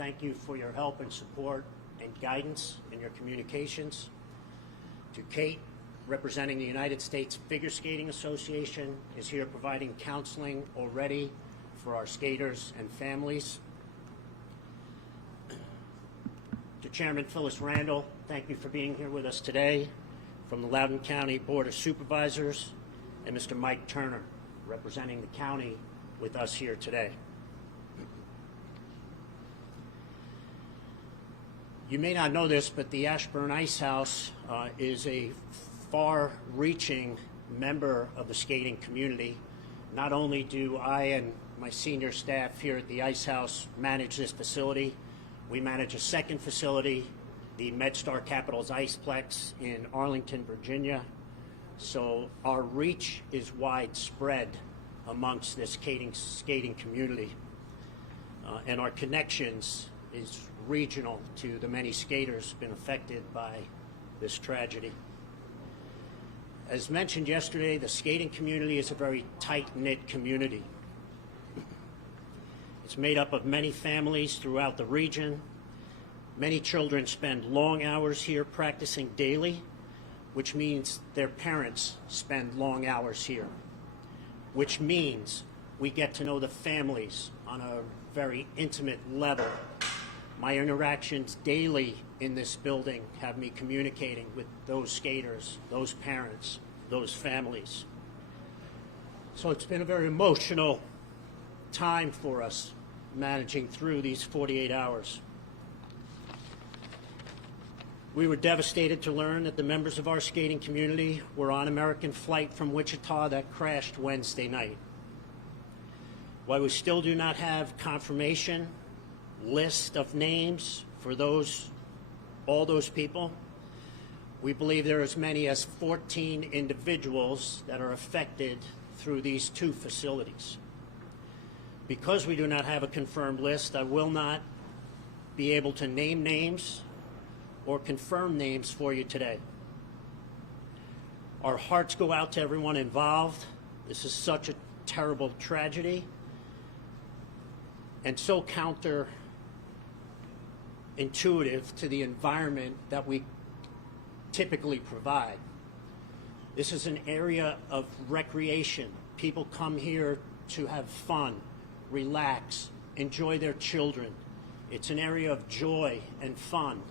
Thank you for your help and support and guidance in your communications. To Kate, representing the United States Figure Skating Association, is here providing counseling already for our skaters and families. To Chairman Phyllis Randall, thank you for being here with us today. From the Loudoun County Board of Supervisors, and Mr. Mike Turner, representing the county with us here today. You may not know this, but the Ashburn Ice House is a far-reaching member of the skating community. Not only do I and my senior staff here at the Ice House manage this facility, we manage a second facility, the MedStar Capitals Iceplex in Arlington, Virginia. So our reach is widespread amongst this skating community. And our connections is regional to the many skaters been affected by this tragedy. As mentioned yesterday, the skating community is a very tight-knit community. It's made up of many families throughout the region. Many children spend long hours here practicing daily, which means their parents spend long hours here, which means we get to know the families on a very intimate level. My interactions daily in this building have me communicating with those skaters, those parents, those families. So it's been a very emotional time for us managing through these 48 hours. We were devastated to learn that the members of our skating community were on American flight from Wichita that crashed Wednesday night. While we still do not have confirmation list of names for all those people, we believe there are as many as 14 individuals that are affected through these two facilities. Because we do not have a confirmed list, I will not be able to name names or confirm names for you today. Our hearts go out to everyone involved. This is such a terrible tragedy and so counterintuitive to the environment that we typically provide. This is an area of recreation. People come here to have fun, relax, enjoy their children. It's an area of joy and fun.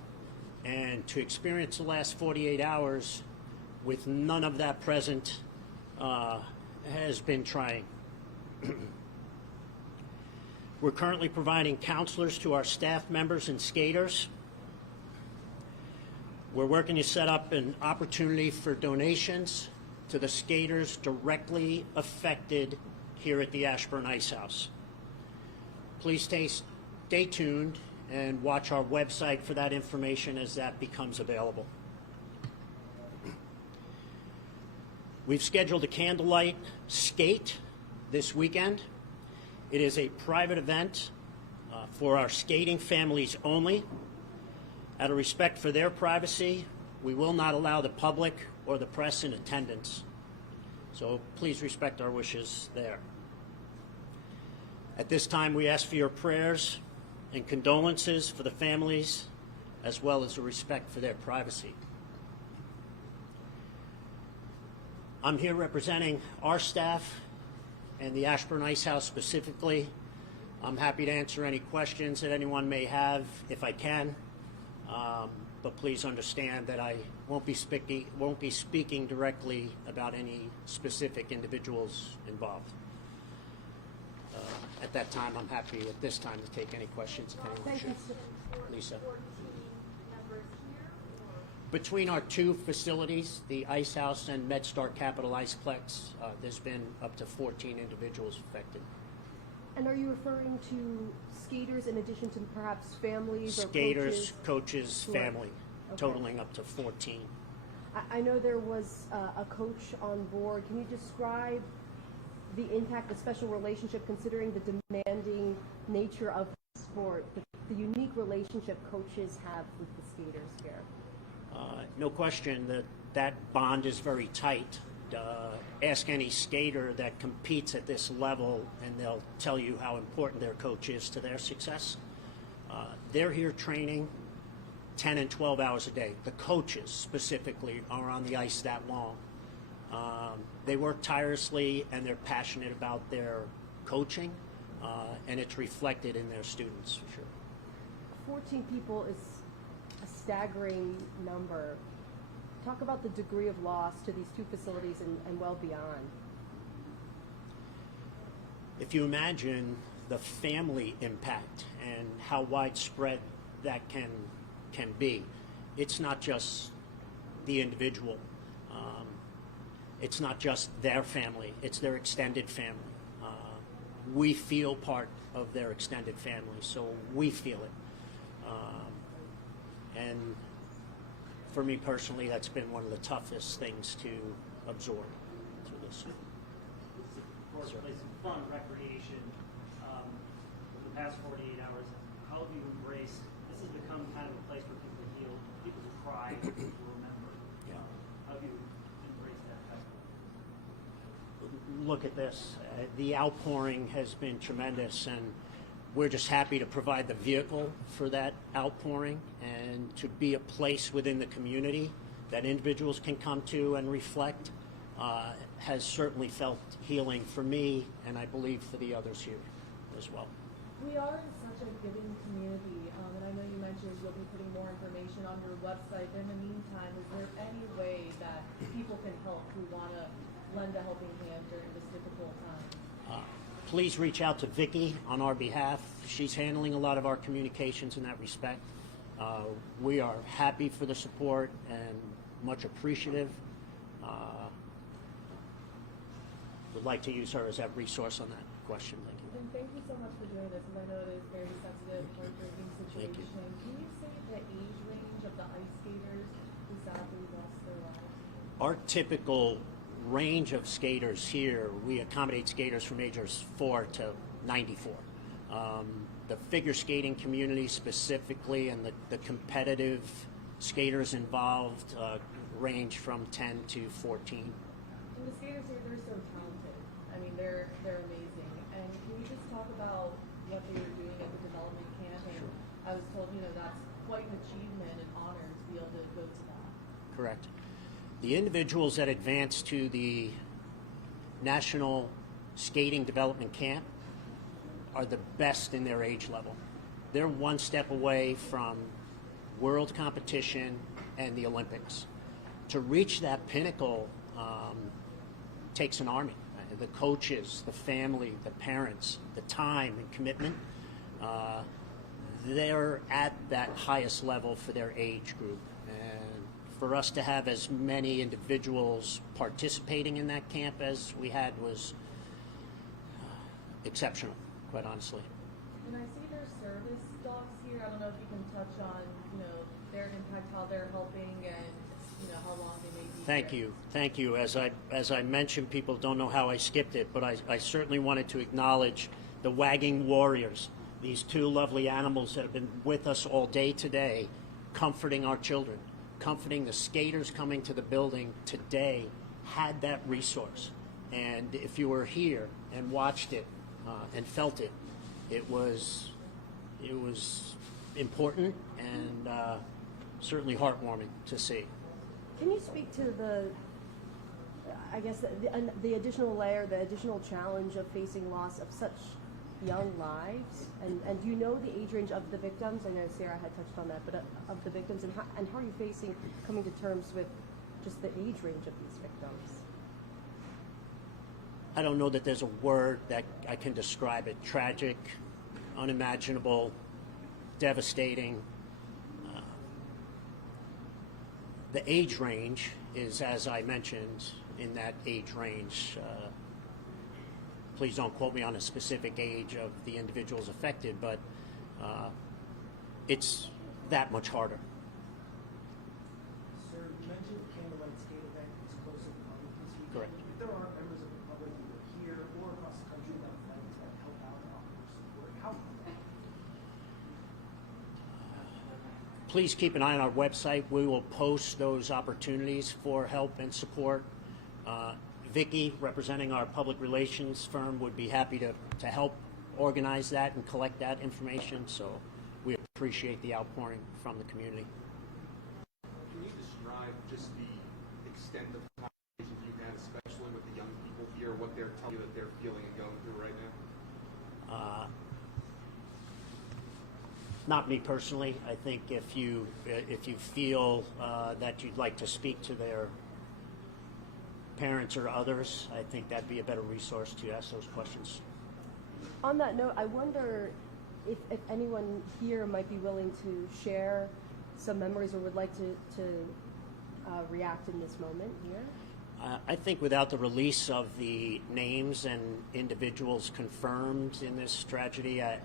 And to experience the last 48 hours with none of that present has been trying. We're currently providing counselors to our staff members and skaters. We're working to set up an opportunity for donations to the skaters directly affected here at the Ashburn Ice House. Please stay tuned and watch our website for that information as that becomes available. We've scheduled a candlelight skate this weekend. It is a private event for our skating families only. Out of respect for their privacy, we will not allow the public or the press in attendance. So please respect our wishes there. At this time, we ask for your prayers and condolences for the families, as well as a respect for their privacy. I'm here representing our staff and the Ashburn Ice House specifically. I'm happy to answer any questions that anyone may have if I can, but please understand that I won't be speaking directly about any specific individuals involved. At that time, I'm happy at this time to take any questions if anyone should. Lisa. Between our two facilities, the Ice House and MedStar Capital Iceplex, there's been up to 14 individuals affected. And are you referring to skaters in addition to perhaps families or skaters, coaches, family, okay, totaling up to 14. I know there was a coach on board. Can you describe the impact, the special relationship, considering the demanding nature of the sport, the unique relationship coaches have with the skaters here? No question that bond is very tight. Ask any skater that competes at this level and they'll tell you how important their coach is to their success. they're here training 10 and 12 hours a day. The coaches specifically are on the ice that long. They work tirelessly and they're passionate about their coaching, and it's reflected in their students, for sure. 14 people is a staggering number. Talk about the degree of loss to these two facilities and well beyond. If you imagine the family impact and how widespread that can be, it's not just the individual. It's not just their family, it's their extended family. We feel part of their extended family, so we feel it. And for me personally, that's been one of the toughest things to absorb through this. Of course, a place of fun, recreation. For the past 48 hours, how have you embraced? This has become kind of a place where people heal, people who cry, people who remember. Yeah. How have you embraced that festival? Look at this. The outpouring has been tremendous, and we're just happy to provide the vehicle for that outpouring and to be a place within the community that individuals can come to and reflect. Has certainly felt healing for me, and I believe for the others here as well. We are in such a giving community, and I know you mentioned you'll be putting more information on your website. In the meantime, is there any way that people can help who want to lend a helping hand during this difficult time? Please reach out to Vicki on our behalf. She's handling a lot of our communications in that respect. We are happy for the support and much appreciative. Would like to use her as that resource on that question. Thank you. And thank you so much for doing this, because I know it is a very sensitive, heartbreaking Thank you. situation. Can you say the age range of the ice skaters who sadly lost their lives? Our typical range of skaters here, we accommodate skaters from ages 4 to 94. The figure skating community specifically and the competitive skaters involved range from 10 to 14. And the skaters here, they're so talented. I mean, they're amazing. And can you just talk about what they were doing at the development camp? And I was told, that's quite an achievement and honor to be able to go to that. Correct. The individuals that advance to the National Skating Development Camp are the best in their age level. They're one step away from world competition and the Olympics. To reach that pinnacle takes an army. The coaches, the family, the parents, the time and commitment, they're at that highest level for their age group. And for us to have as many individuals participating in that camp as we had was exceptional, quite honestly. And I see there's service dogs here. I don't know if you can touch on, their impact, how they're helping, and how long they may be. Thank you. As I mentioned, people don't know how I skipped it, but I certainly wanted to acknowledge the wagging warriors, these two lovely animals that have been with us all day today, comforting our children, comforting the skaters coming to the building today, had that resource. And if you were here and watched it and felt it, it was important and certainly heartwarming to see. Can you speak to the additional layer, the additional challenge of facing loss of such young lives? And do you know the age range of the victims? I know Sarah had touched on that, but of the victims, and how are you coming to terms with just the age range of these victims? I don't know that there's a word that I can describe it. Tragic, unimaginable, devastating. The age range is, as I mentioned, in that age range. Please don't quote me on a specific age of the individuals affected, but it's that much harder. Sir, you mentioned the candlelight skate event is close to the public this weekend. Correct. If there are members of the public either here or across the country that would like to help out and offer support, how can they? Please keep an eye on our website. We will post those opportunities for help and support. Vicki, representing our public relations firm, would be happy to help organize that and collect that information. So we appreciate the outpouring from the community. Can you describe just the extent of conversations you've had, especially with the young people here, what they're telling you that they're feeling and going through right now? Not me personally. I think if you feel that you'd like to speak to their parents or others, I think that'd be a better resource to ask those questions. On that note, I wonder if anyone here might be willing to share some memories or would like to react in this moment here. I think without the release of the names and individuals confirmed in this tragedy, I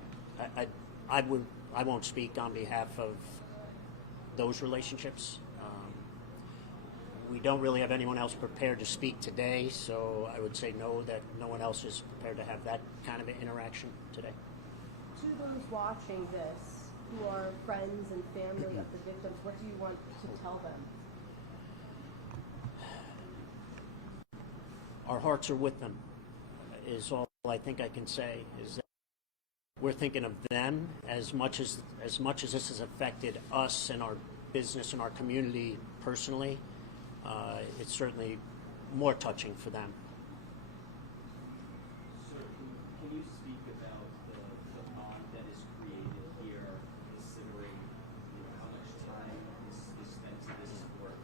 won't speak on behalf of those relationships. We don't really have anyone else prepared to speak today, so I would say no, that no one else is prepared to have that kind of an interaction today. To those watching this, who are friends and family of the victims, what do you want to tell them? Our hearts are with them, is all I think I can say, is that we're thinking of them as much as this has affected us and our business and our community personally. It's certainly more touching for them. Sir, can you speak about the bond that is created here, considering how much time is spent to this sport,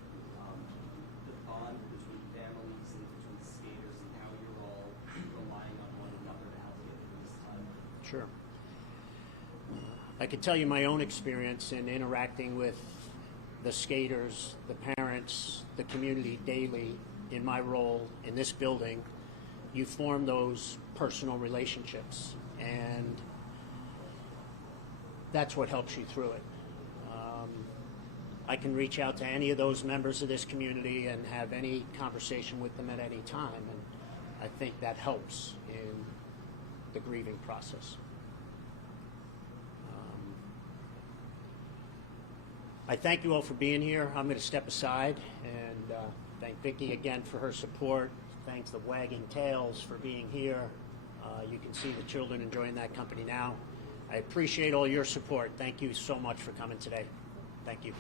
the bond between families and between skaters, and how you're all relying on one another to help get through this time? Sure. I could tell you my own experience in interacting with the skaters, the parents, the community daily in my role in this building. You form those personal relationships, and that's what helps you through it. I can reach out to any of those members of this community and have any conversation with them at any time, and I think that helps in the grieving process. I thank you all for being here. I'm going to step aside and thank Vicki again for her support. Thanks the Wagging Tails for being here. You can see the children enjoying that company now. I appreciate all your support. Thank you so much for coming today. Thank you.